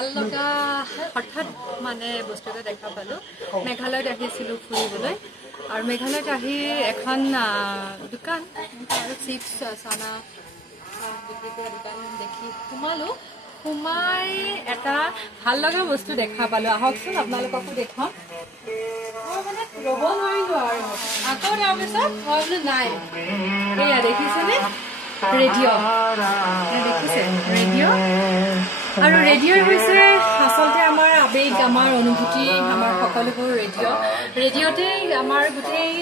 ভাল লগা হঠাৎ মানে বস্তু এটা দেখা পালো মেঘালয়ত আহিছিলো ফুৰিবলৈ আৰু মেঘালয়ত আহি এখন দোকান আৰু চিপছ চানা বিক্ৰী কৰা দোকান দেখি সোমাই এটা ভাল লগা বস্তু দেখা পালো আহকচোন আপোনালোককো দেখাম মানে ৰ'ব নোৱাৰিলো আৰু আকৌ তাৰপিছত মই বোলো নাই এয়া দেখিছেনে ৰেডিঅ' দেখিছে ৰেডিঅ' আৰু ৰেডিঅ' হৈছে আচলতে আমাৰ আবেগ আমাৰ অনুভূতি আমাৰ সকলোবোৰ ৰেডিঅ'তেই আমাৰ গোটেই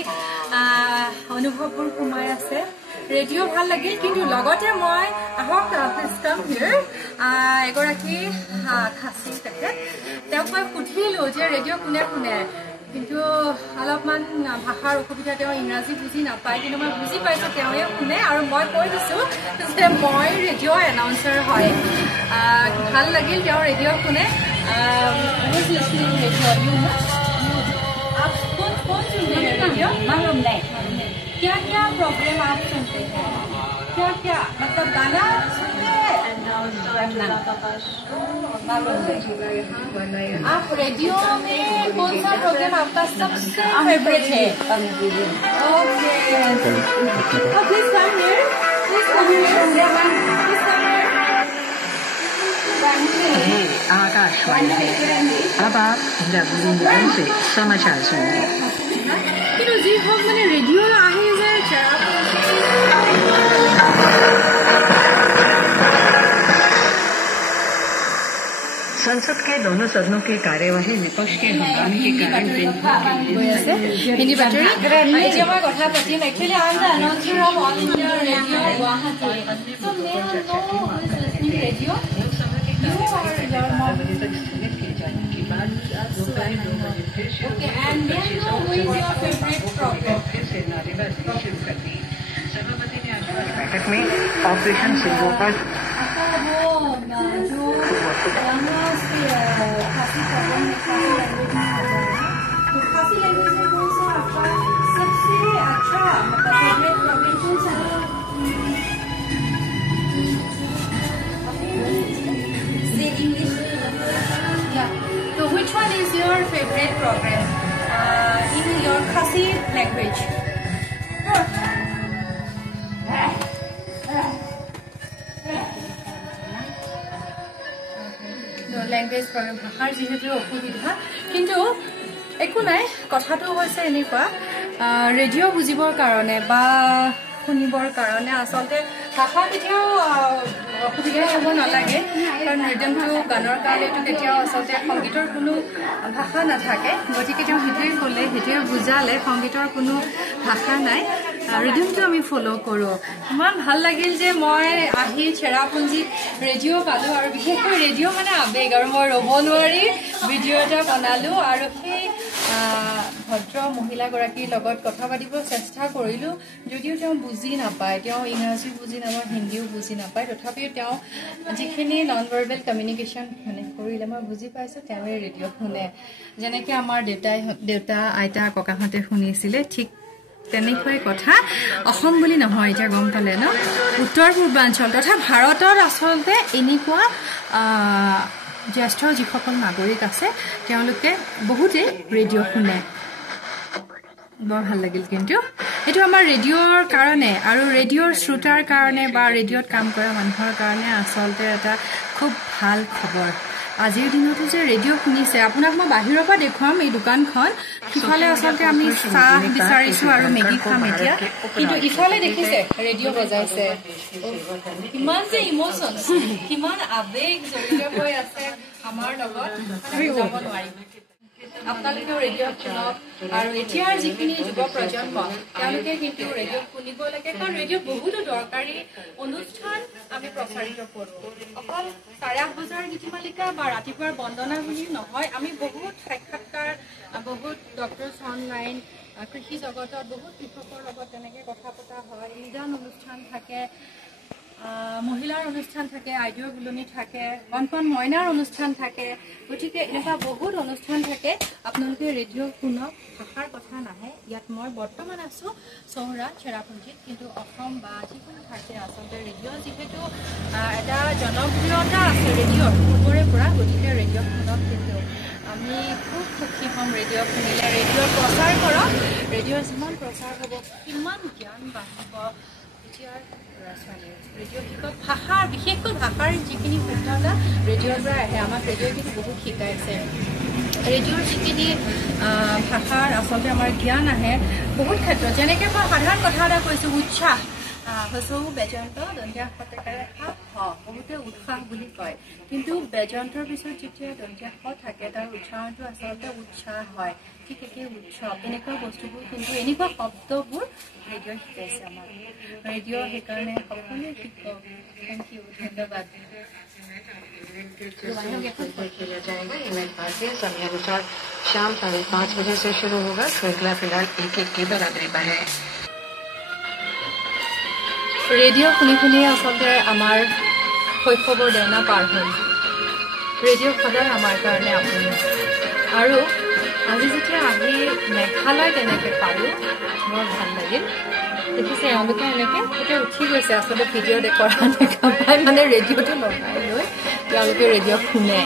অনুভৱবোৰ সোমাই আছে ৰেডিঅ' ভাল লাগিল কিন্তু লগতে মই আহক এগৰাকী খাচী তেখেত তেওঁক মই সুধিলো যে ৰেডিঅ' কোনে শুনে কিন্তু অলপমান ভাষাৰ অসুবিধা তেওঁ ইংৰাজী বুজি নাপায় কিন্তু মই বুজি পাইছোঁ তেওঁৱে শুনে আৰু মই কৈ দিছোঁ যে মই ৰেডিঅ' এনাউন্সাৰ হয় ভাল লাগিল তেওঁ ৰেডিঅ' শুনে क्या क्या प्रॉब्लम आप सुनते हैं क्या क्या मतलब गाना सुनते हैं आप रेडियो में कौन सा प्रोग्राम आपका सबसे फेवरेट है okay please come here Akashvani है अब आप लखनऊ से समाचार सुनिए কিন্তু যি হওক মানে ৰেডিঅ' আহি যে संसद के दोनों सदनों की कार्यवाही विपक्ष के हंगामे के कारण हिंदी बातरी এতিয়া মই কথা পাতিম actually I am the announcer of All India radio' Guwahati so may I know who is listening radio' Okay, and may I know who is your favorite program? बैठक में ऑपरेशन सिंधु पर खासी लैंग्वेज में कौन सा आपका सबसे अच्छा मतलब फेवरेट प्रोग्राम कौन सा है English So which one is your favorite program in your Khasi language? No language program ভাষাৰ যেহেতু অসুবিধা কিন্তু একো নাই কথাটো হৈছে এনেকুৱা ৰেডিঅ' বুজিবৰ কাৰণে বা শুনিবৰ কাৰণে আচলতে ভাষা কেতিয়াও অসুবিধা হ'ব নালাগে কাৰণ ৰিদমটো গানৰ কাৰণেতো কেতিয়াও আচলতে সংগীতৰ কোনো ভাষা নাথাকে গতিকে তেওঁ সেইটোৱে ক'লে সেইটোৱে বুজালে সংগীতৰ কোনো ভাষা নাই ৰিদমটো আমি ফ'ল' কৰোঁ ইমান ভাল লাগিল যে মই আহি চেৰাপুঞ্জীত ৰেডিঅ' পালোঁ আৰু বিশেষকৈ ৰেডিঅ' মানে আবেগ আৰু মই ৰ'ব নোৱাৰি ভিডিঅ' এটা বনালোঁ আৰু সেই ভদ্ৰ মহিলাগৰাকীৰ লগত কথা পাতিব চেষ্টা কৰিলোঁ যদিও তেওঁ বুজি নাপায় তেওঁ ইংৰাজী বুজি নাপায় হিন্দীও বুজি নাপায় তথাপিও তেওঁ যিখিনি নন ভাৰ্বেল কমিউনিকেশ্যন মানে কৰিলে মই বুজি পাইছোঁ তেওঁৱে ৰেডিঅ' শুনে যেনেকৈ আমাৰ দেউতা আইতা ককাহঁতে শুনিছিলে ঠিক তেনেকৈ কথা অসম বুলি নহয় এতিয়া গম পালে ন উত্তৰ পূৰ্বাঞ্চল তথা ভাৰতত আচলতে এনেকুৱা জ্যেষ্ঠ যিসকল নাগৰিক আছে তেওঁলোকে বহুতে ৰেডিঅ' শুনে বৰ ভাল লাগিল কিন্তু এইটো আমাৰ ৰেডিঅ'ৰ কাৰণে আৰু ৰেডিঅ'ৰ শ্ৰোতাৰ কাৰণে বা ৰেডিঅ'ত কাম কৰা মানুহৰ কাৰণে আচলতে এটা খুব ভাল খবৰ আজিৰ দিনতো যে ৰেডিঅ' শুনিছে আপোনাক মই বাহিৰৰ পৰা দেখুৱাম এই দোকানখন সিফালে আচলতে আমি চাহ বিচাৰিছোঁ আৰু মেগী খাম এতিয়া কিন্তু ইফালে দেখিছে ৰেডিঅ' বজাইছে কিমান যে ইম'চন কিমান আবেগ জড়িত হৈ আছে আমাৰ লগত আমি যাব নোৱাৰিম আপোনালোকেও ৰেডিঅ' শুনক আৰু এতিয়াৰ যিখিনি যুৱ প্ৰজন্ম তেওঁলোকে কিন্তু ৰেডিঅ' শুনিব লাগে কাৰণ ৰেডিঅ'ত বহুতো দৰকাৰী অনুষ্ঠান আমি প্ৰচাৰিত কৰোঁ অকল 8:30 বজাৰ গীতিমালিকা বা ৰাতিপুৱাৰ বন্দনা বুলি নহয় আমি বহুত সাক্ষাৎকাৰ বহুত ডক্টৰছ অনলাইন কৃষি জগতত বহুত কৃষকৰ লগত তেনেকৈ কথা পতা হয় নিদান অনুষ্ঠান থাকে মহিলাৰ অনুষ্ঠান থাকে, আইডিঅ' বুলনি থাকে, কণ মইনাৰ অনুষ্ঠান থাকে, গতিকে এনেকুৱা বহুত অনুষ্ঠান থাকে। আপোনালোকে ৰেডিঅ' শুনক, ভাষাৰ কথা নাহে। ইয়াত মই বৰ্তমান আছোঁ চৌৰা চেৰাপুঞ্জীত, কিন্তু অসম বা যিকোনো ঠাইতে আচলতে ৰেডিঅ' যিহেতু এটা জনপ্ৰিয়তা আছে ৰেডিঅ'ৰ পূৰ্বৰে পৰা, গতিকে ৰেডিঅ' শুনক। কিন্তু আমি খুব সুখী হ'ম ৰেডিঅ' শুনিলে। ৰেডিঅ' প্ৰচাৰ কৰক, ৰেডিঅ'ৰ যিমান প্ৰচাৰ হ'ব সিমান জ্ঞান বাঢ়িব এতিয়াৰ ল'ৰা ছোৱালীৰ। ৰেডিঅ' শিকক, ভাষাৰ বিশেষকৈ ভাষাৰ যিখিনি শুদ্ধতা ৰেডিঅ'ৰ পৰা আহে। আমাক ৰেডিঅ'ই কিন্তু বহুত শিকাইছে। ৰেডিঅ'ৰ যিখিনি ভাষাৰ আচলতে আমাৰ জ্ঞান আহে বহুত ক্ষেত্ৰত। যেনেকৈ মই সাধাৰণ কথা এটা কৈছোঁ, উৎসাহ হচৌ বেজন্ত দন্তীয়া শতেকাৰে বহুতে উৎসাহ বুলি কয়, কিন্তু বেজন্তৰ পিছত যেতিয়া দন্তীয়া শ থাকে তাৰ উচ্চাৰণটো আচলতে উৎসাহ হয়। ঠিক একেই উৎসৱ, এনেকুৱা বস্তুবোৰ কিন্তু এনেকুৱা শব্দবোৰ ৰেডিঅ'ই শিকাইছে আমাক। ৰেডিঅ' সেইকাৰণে সকলোৱে শিকক। থেংক ইউ, ধন্যবাদ। किया जाएगा ये मेरे पास है। समय अनुसार शाम 5:30 बजे से शुरू होगा। श्रृंखला फिलहाल 1-1 की बराबरी पर है। ৰেডিঅ' শুনি শুনিয়ে আচলতে আমাৰ শৈশৱৰ দেওনা পাৰ হ'ল। ৰেডিঅ' সদায় আমাৰ কাৰণে আপোন। আৰু আজি যেতিয়া আহি মেঘালয় তেনেকৈ পালোঁ, বৰ ভাল লাগিল। দেখিছে এওঁলোকে এনেকৈ এতিয়া উঠি গৈছে আচলতে ভিডিঅ' কৰা দেখা পাই, মানে ৰেডিঅ'টো লগাই লৈ তেওঁলোকে ৰেডিঅ' শুনে।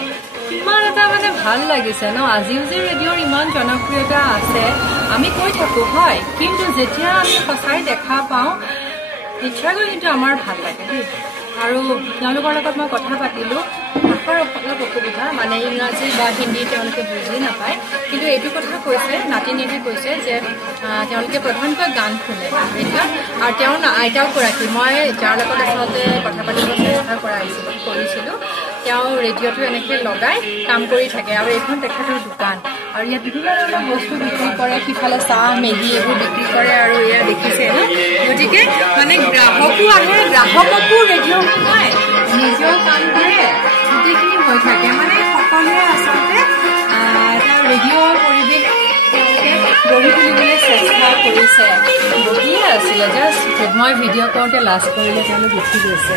ইমান এটা মানে ভাল লাগিছে ন। আজিও যে ৰেডিঅ'ৰ ইমান জনপ্ৰিয়তা আছে আমি কৈ থাকোঁ, হয়, কিন্তু যেতিয়া আমি সঁচাই দেখা পাওঁ নিশ্চয়কৈ কিন্তু আমাৰ ভাল লাগে দেই। আৰু তেওঁলোকৰ লগত মই কথা পাতিলোঁ। ভাষাৰ অলপ অসুবিধা, মানে ইংৰাজী বা হিন্দী তেওঁলোকে বুজি নাপায়, কিন্তু এইটো কথা কৈছে, নাতিনীয়ে কৈছে যে তেওঁলোকে প্ৰধানকৈ গান শুনে ৰেডিঅ'ত। আৰু তেওঁৰ আইতাগৰাকী, মই যাৰ লগত আচলতে কথা পাতিব চেষ্টা কৰিছিলোঁ, তেওঁ ৰেডিঅ'টো এনেকৈ লগাই কাম কৰি থাকে। আৰু এইখন তেখেতৰ দোকান, আৰু ইয়াত বিভিন্ন ধৰণৰ বস্তু বিক্ৰী কৰে, সিফালে চাহ মেগী এইবোৰ বিক্ৰী কৰে। আৰু এয়া দেখিছে ন, গতিকে মানে গ্ৰাহকো আহে, গ্ৰাহককো ৰেডিঅ' শুনায়, নিজেও কাম কৰে, গোটেইখিনি হৈ থাকে। মানে সকলোৱে আচলতে এটা ৰেডিঅ'ৰ পৰিৱেশ তেওঁলোকে গঢ়ি তুলিবলৈ চেষ্টা কৰিছে। বহিয়ে আছিলে, জাষ্ট মই ভিডিঅ' কৰোঁতে লাজ কৰিলে তেওঁলোক উঠি গৈছে।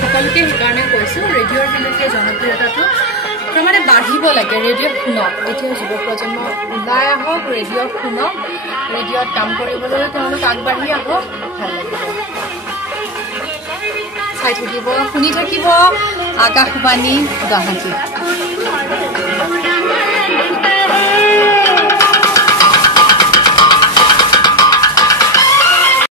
সকলোকে সেইকাৰণে কৈছোঁ ৰেডিঅ'ৰ বিলুকে জনপ্ৰিয়তাটো মানে বাঢ়িব লাগে। ৰেডিঅ' শুনক, এতিয়া যুৱ প্ৰজন্ম ওলাই আহক, ৰেডিঅ' শুনক, ৰেডিঅ'ত কাম কৰিবলৈ তেওঁলোক আগবাঢ়ি আহক, ভাল লাগিব। চাই থাকিব, শুনি থাকিব আকাশবাণী গুৱাহাটী।